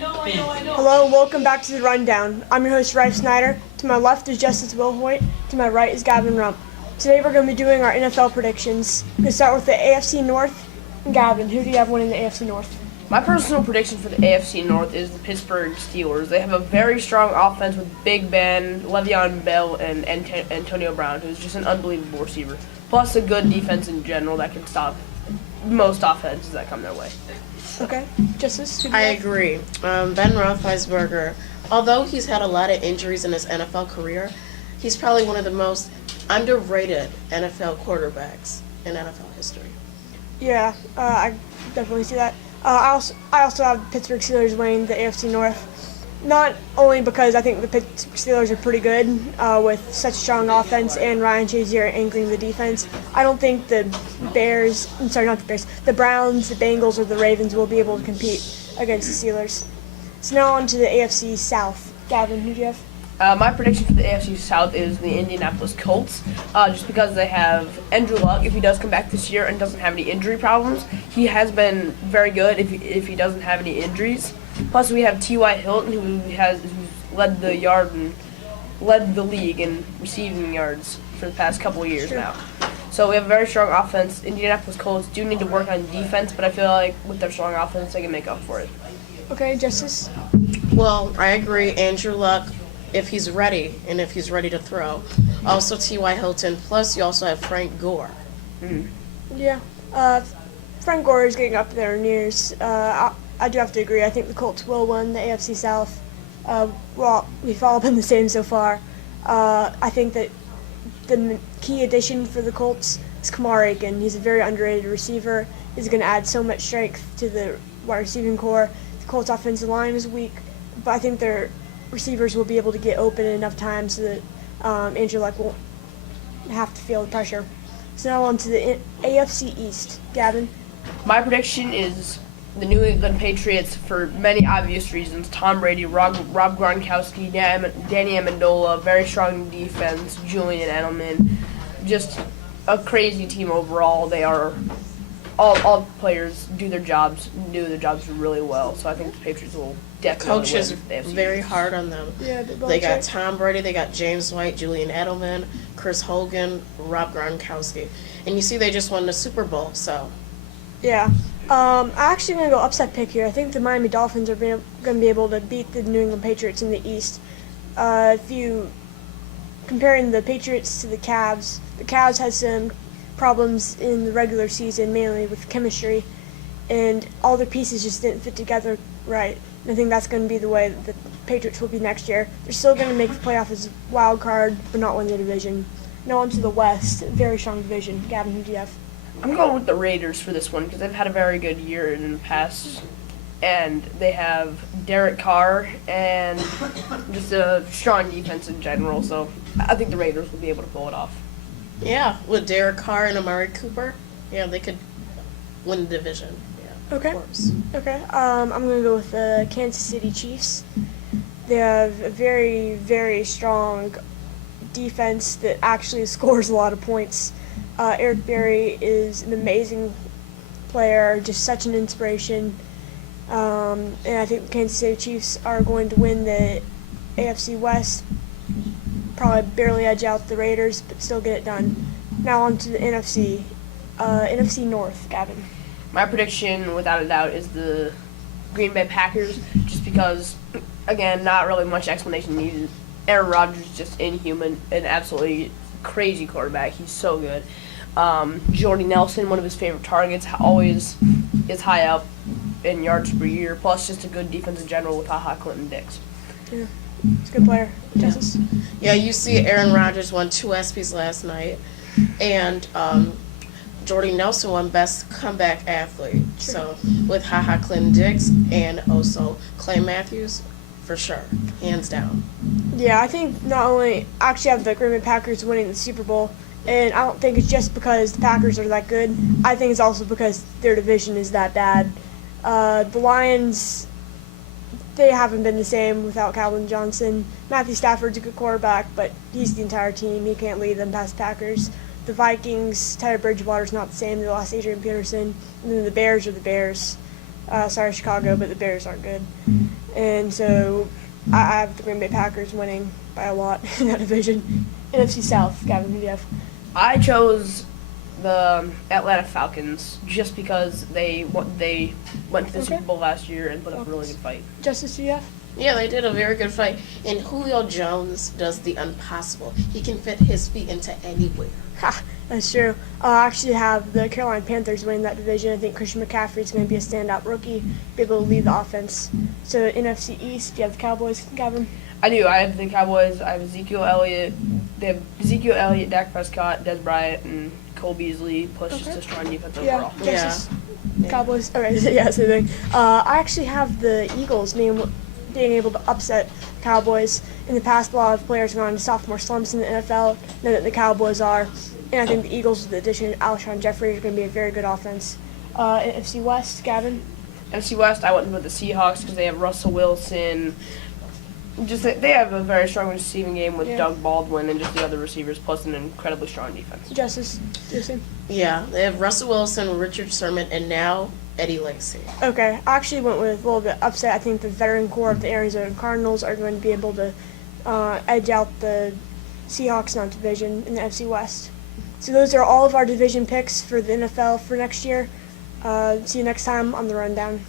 Hello, welcome back to the Rundown. I'm your host, Rife Snyder. To my left is Justice Wilhoit. To my right is Gavin Rump. Today we're going to be doing our NFL predictions. We're going to start with the AFC North. Gavin, who do you have winning the AFC North? My personal prediction for the AFC North is the Pittsburgh Steelers. They have a very strong offense with Big Ben, Le'Veon Bell, and Antonio Brown, who's just an unbelievable receiver. Plus a good defense in general that can stop most offenses that come their way. Okay, Justice, who do you I have? agree. Ben Roethlisberger, although he's had a lot of injuries in his NFL career, he's probably one of the most underrated NFL quarterbacks in NFL history. Yeah, I definitely see that. I also have Pittsburgh Steelers winning the AFC North. Not only because I think the Pittsburgh Steelers are pretty good with such strong offense and Ryan Shazier anchoring the defense. I don't think the Browns, the Bengals, or the Ravens will be able to compete against the Steelers. So now on to the AFC South. Gavin, who do you have? My prediction for the AFC South is the Indianapolis Colts, just because they have Andrew Luck. If he does come back this year and doesn't have any injury problems, he has been very good if he doesn't have any injuries. Plus, we have T.Y. Hilton, who's led the league in receiving yards for the past couple of years now. So we have a very strong offense. Indianapolis Colts do need to work on defense, but I feel like with their strong offense, they can make up for it. Okay, Justice. Well, I agree. Andrew Luck, if he's ready and if he's ready to throw. Also T.Y. Hilton. Plus, you also have Frank Gore. Yeah. Frank Gore is getting up there in years. I do have to agree. I think the Colts will win the AFC South. We've all been the same so far. I think that the key addition for the Colts is Kamar Aiken. He's a very underrated receiver. He's going to add so much strength to the wide receiving core. The Colts' offensive line is weak, but I think their receivers will be able to get open enough time so that Andrew Luck won't have to feel the pressure. So now on to the AFC East. Gavin? My prediction is the New England Patriots for many obvious reasons. Tom Brady, Rob Gronkowski, Danny Amendola, very strong defense, Julian Edelman. Just a crazy team overall. They are all players do their jobs really well. So I think the Patriots will definitely Coach is win the AFC very East. hard on them. Yeah, They got Tom Brady, they got James White, Julian Edelman, Chris Hogan, Rob Gronkowski. And you see they just won the Super Bowl, so. Yeah. I'm actually going to go upset pick here. I think the Miami Dolphins are going to be able to beat the New England Patriots in the East. If you comparing the Patriots to the Cavs had some problems in the regular season, mainly with chemistry, and all their pieces just didn't fit together right. And I think that's going to be the way that the Patriots will be next year. They're still going to make the playoff as a wild card, but not win the division. Now on to the West, very strong division. Gavin, who do you have? I'm going with the Raiders for this one because they've had a very good year in the past, and they have Derek Carr and just a strong defense in general. So I think the Raiders will be able to pull it off. Yeah, with Derek Carr and Amari Cooper, yeah, they could win the division. Yeah, Okay. Of course. Okay. I'm going to go with the Kansas City Chiefs. They have a very, very strong defense that actually scores a lot of points. Eric Berry is an amazing player, just such an inspiration. And I think the Kansas City Chiefs are going to win the AFC West. Probably barely edge out the Raiders, but still get it done. Now on to the NFC. NFC North, Gavin. My prediction, without a doubt, is the Green Bay Packers, just because, again, not really much explanation needed. Aaron Rodgers is just inhuman, an absolutely crazy quarterback. He's so good. Jordy Nelson, one of his favorite targets, always is high up in yards per year, plus just a good defense in general with HaHa Clinton Dix. Yeah, he's a good player. Justice? Yeah, you see Aaron Rodgers won 2 ESPYs last night, and Jordy Nelson won Best Comeback Athlete. So with HaHa Clinton Dix and also Clay Matthews, for sure, hands down. Yeah, I think not only actually have the Green Bay Packers winning the Super Bowl, and I don't think it's just because the Packers are that good. I think it's also because their division is that bad. The Lions, they haven't been the same without Calvin Johnson. Matthew Stafford's a good quarterback, but he's the entire team. He can't lead them past Packers. The Vikings, Teddy Bridgewater's not the same. They lost Adrian Peterson. And then the Bears are the Bears. Sorry, Chicago, but the Bears aren't good. And so I have the Green Bay Packers winning by a lot in that division. NFC South, Gavin, who do you have? I chose the Atlanta Falcons just because they went to the Okay. Super Bowl last year and put up a really good fight. Justice, who do you have? Yeah, they did a very good fight. And Julio Jones does the impossible. He can fit his feet into anywhere. Ha, that's true. I actually have the Carolina Panthers winning that division. I think Christian McCaffrey is going to be a standout rookie, be able to lead the offense. So NFC East, do you have the Cowboys, Gavin? I do. I have the Cowboys. I have Ezekiel Elliott. They have Ezekiel Elliott, Dak Prescott, Des Bryant, and Cole Beasley, plus just Okay. a strong defense Yeah, overall. Justice, Yeah. Cowboys. Okay, yeah, same thing. I actually have the Eagles being able to upset the Cowboys. In the past, a lot of players are on sophomore slumps in the NFL. Know that the Cowboys are, and I think the Eagles, with the addition of Alshon Jeffrey, are going to be a very good offense. NFC West, Gavin. NFC West, I went with the Seahawks because they have Russell Wilson. Just they have a very strong receiving game with Yeah. Doug Baldwin and just the other receivers, plus an incredibly strong defense. Justice, do the same. Yeah, they have Russell Wilson, Richard Sherman, and now Eddie Lacy. Okay, I actually went with a little bit upset. I think the veteran core of the Arizona Cardinals are going to be able to edge out the Seahawks in that division in the NFC West. So those are all of our division picks for the NFL for next year. See you next time on the Rundown.